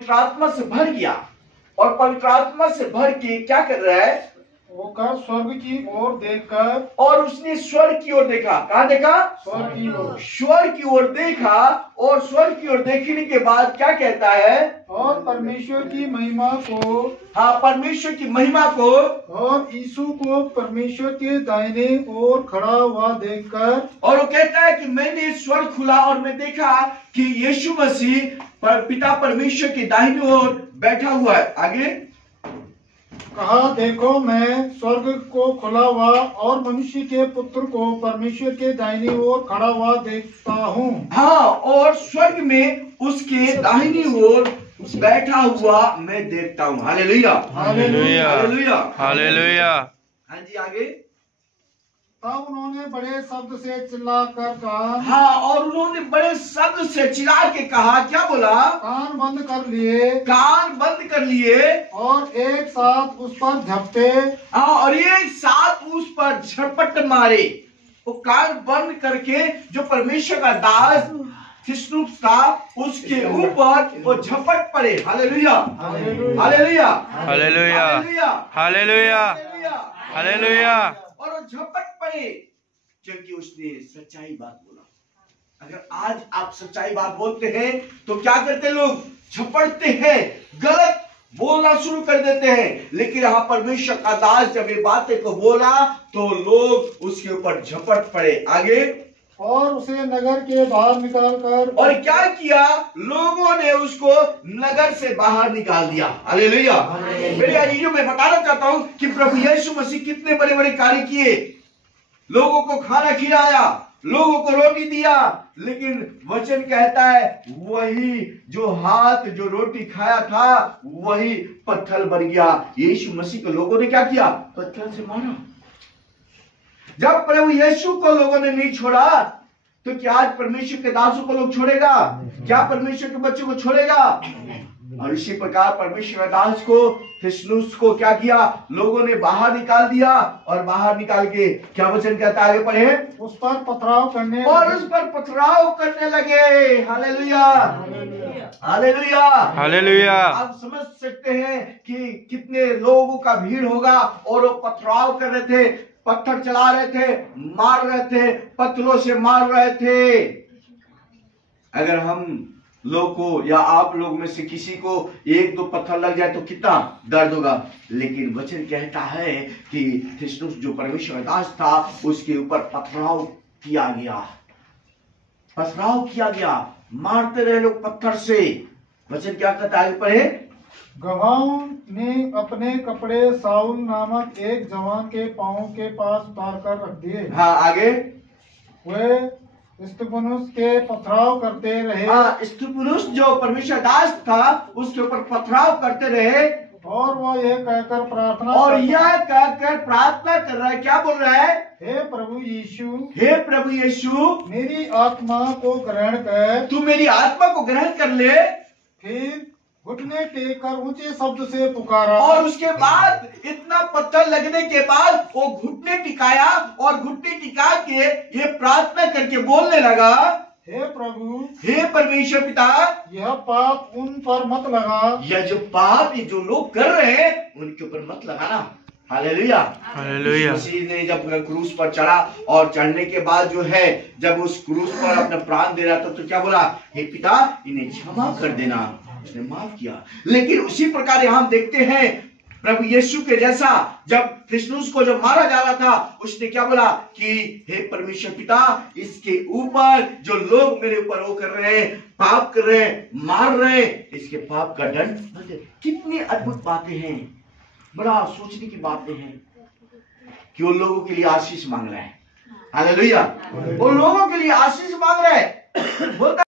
पवित्र आत्मा से भर गया और पवित्र आत्मा से भर के क्या कर रहा है, होकर स्वर्ग की ओर देखकर, और उसने स्वर्ग की ओर देखा। कहाँ देखा? स्वर्ग की ओर, स्वर्ग की ओर देखा, और स्वर्ग की ओर देखने के बाद क्या कहता है, और परमेश्वर की महिमा को, हाँ, परमेश्वर की महिमा को, और यीशु को परमेश्वर के दाहिने ओर खड़ा हुआ देखकर, और वो कहता है कि मैंने स्वर्ग खुला और मैं देखा कि यीशु मसीह पिता परमेश्वर के दाहिने ओर बैठा हुआ है। आगे कहा, देखो मैं स्वर्ग को खुला हुआ और मनुष्य के पुत्र को परमेश्वर के दाहिनी ओर खड़ा हुआ देखता हूँ। हाँ, और स्वर्ग में उसके दाहिनी ओर बैठा हुआ मैं देखता हूँ। Hallelujah, hallelujah, hallelujah, hallelujah. हाँ जी, आगे। तब उन्होंने बड़े शब्द से चिल्लाकर कहा, हाँ, और उन्होंने बड़े शब्द से चिल्ला के कहा, क्या बोला? कान बंद कर लिए, कान बंद कर लिए, और एक साथ उस पर झपटे, हाँ, और एक साथ उस पर झपट मारे। वो कान बंद करके जो परमेश्वर का दास थिस्नुस था उसके ऊपर वो झपट पड़े। Hallelujah, hallelujah, hallelujah, hallelujah, hallelujah, hallelujah. और वो झपट पड़े क्योंकि उसने सच्चाई बात बोला। अगर आज आप सच्चाई बात बोलते हैं तो क्या करते लोग? झपटते हैं, गलत बोलना शुरू कर देते हैं। लेकिन यहाँ परमेश्वर का दास जब ये बातें को बोला तो लोग उसके ऊपर झपट पड़े। आगे, और उसे नगर के बाहर निकालकर, और क्या किया? लोगों ने उसको नगर से बाहर निकाल दिया। हालेलुया। मेरे अजीजों, मैं बताना चाहता हूं कि प्रभु यीशु मसीह कितने बड़े बड़े कार्य किए। लोगों को खाना खिलाया, लोगों को रोटी दिया, लेकिन वचन कहता है वही जो हाथ जो रोटी खाया था वही पत्थर बन गया। यीशु मसीह को लोगों ने क्या किया? पत्थर से मारा। जब प्रभु यीशु को लोगों ने नहीं छोड़ा तो क्या आज परमेश्वर के दासों को लोग छोड़ेगा? क्या परमेश्वर के बच्चों को छोड़ेगा? और इसी प्रकार परमेश्वर के दास को थिस्नुस को क्या किया? लोगों ने बाहर निकाल दिया, और बाहर निकाल के क्या वचन कहता है? आगे पढ़े, उस पर पथराव करने, और उस पर पथराव करने लगे। Hallelujah, hallelujah, hallelujah. आप समझ सकते हैं कि कितने लोगों का भीड़ होगा, और वो पथराव कर रहे थे, पत्थर चला रहे थे, मार रहे थे, पत्थरों से मार रहे थे। अगर हम लोग को या आप लोग में से किसी को एक दो पत्थर लग जाए तो कितना दर्द होगा। लेकिन वचन कहता है कि थिस्नुस जो परमेश्वर का दास था उसके ऊपर पथराव किया गया, पथराव किया गया, मारते रहे लोग पत्थर से। वचन क्या कहता है? पढ़े, गवाहों ने अपने कपड़े साउल नामक एक जवान के पांव के पास उतार कर रख दिए। हाँ, आगे। वे स्तिफनुस के पथराव करते रहे, हाँ, स्तिफनुस जो परमेश्वर दास था उसके ऊपर पथराव करते रहे, और वह यह कहकर प्रार्थना, और यह कहकर प्रार्थना कर रहा है। क्या बोल रहा है? हे प्रभु यीशु, हे प्रभु यीशु, मेरी आत्मा को ग्रहण कर, तू मेरी आत्मा को ग्रहण कर ले। फिर घुटने टेक कर ऊंचे शब्द से पुकारा, और उसके बाद इतना पत्थर लगने के बाद वो घुटने टिकाया, और घुटने टिका के ये प्रार्थना करके बोलने लगा, हे प्रभु, हे परमेश्वर पिता, यह पाप उन पर मत लगा, यह जो पाप ये जो लोग कर रहे हैं उनके ऊपर मत लगाना। Hallelujah, hallelujah. मसीह ने जब क्रूस पर चढ़ा, और चढ़ने के बाद जो है जब उस क्रूस पर अपना प्राण दे रहा था तो क्या बोला? हे पिता, इन्हें क्षमा कर देना। उसने माफ किया। लेकिन उसी प्रकार यहां हम देखते हैं प्रभु यीशु के जैसा जब थिस्नुस को जब मारा जा रहा था उसने क्या बोला कि हे परमेश्वर पिता, इसके ऊपर जो लोग मेरे ऊपर वो कर रहे हैं, पाप कर रहे हैं, मार रहे हैं, इसके पाप का दंड न दे। कितनी अद्भुत बातें हैं, बड़ा सोचने की बातें हैं कि वो लोगों के लिए आशीष मांग रहा है। हालेलुया, वो लोगों के लिए आशीष मांग रहा है। बोलता